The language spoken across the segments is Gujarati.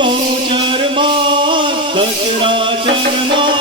બહુચરમાં સચરાચરમાં તારો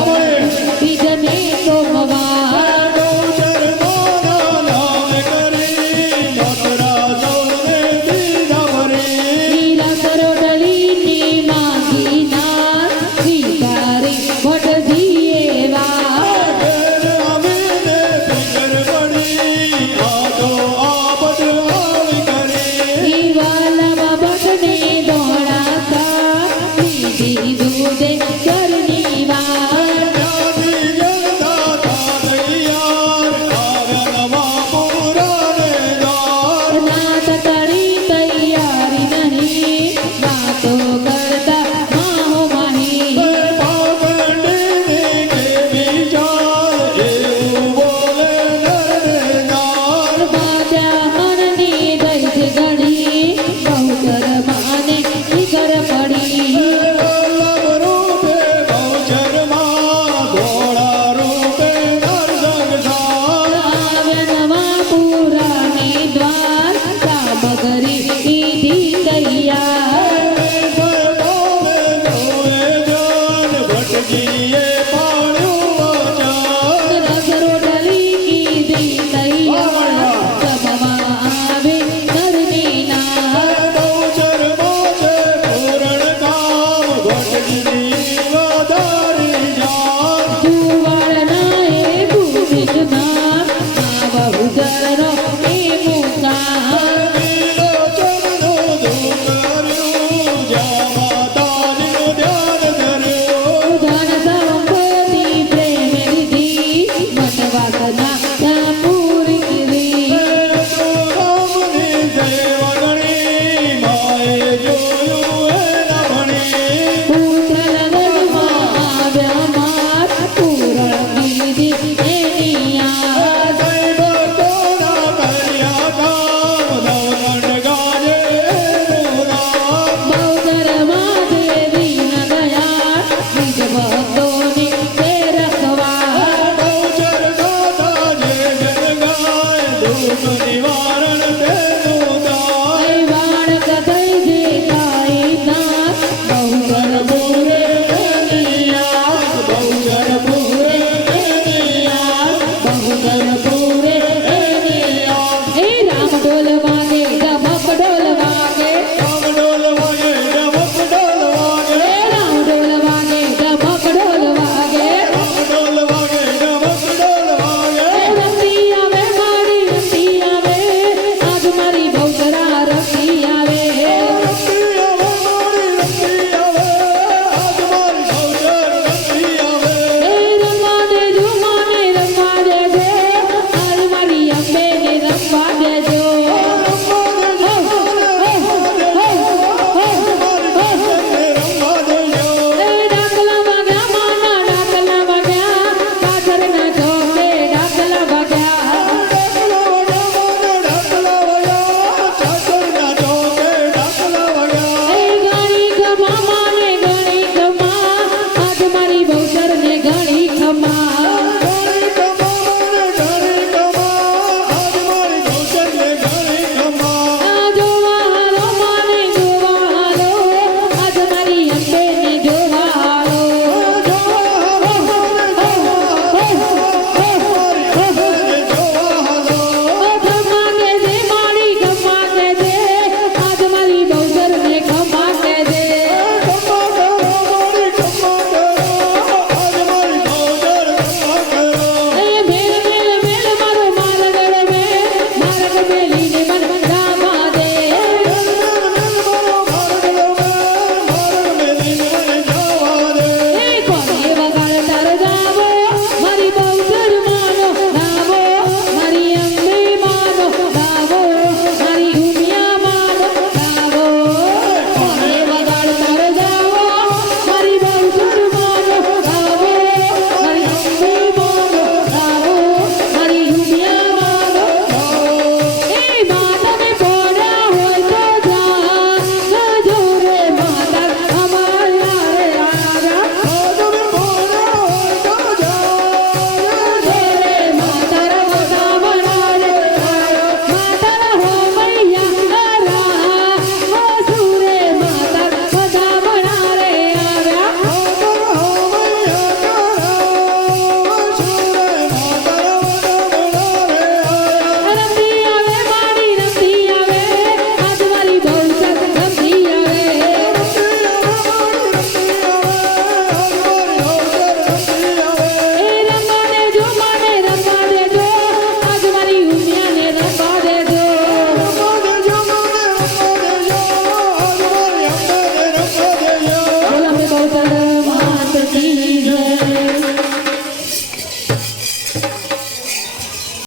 আমাদের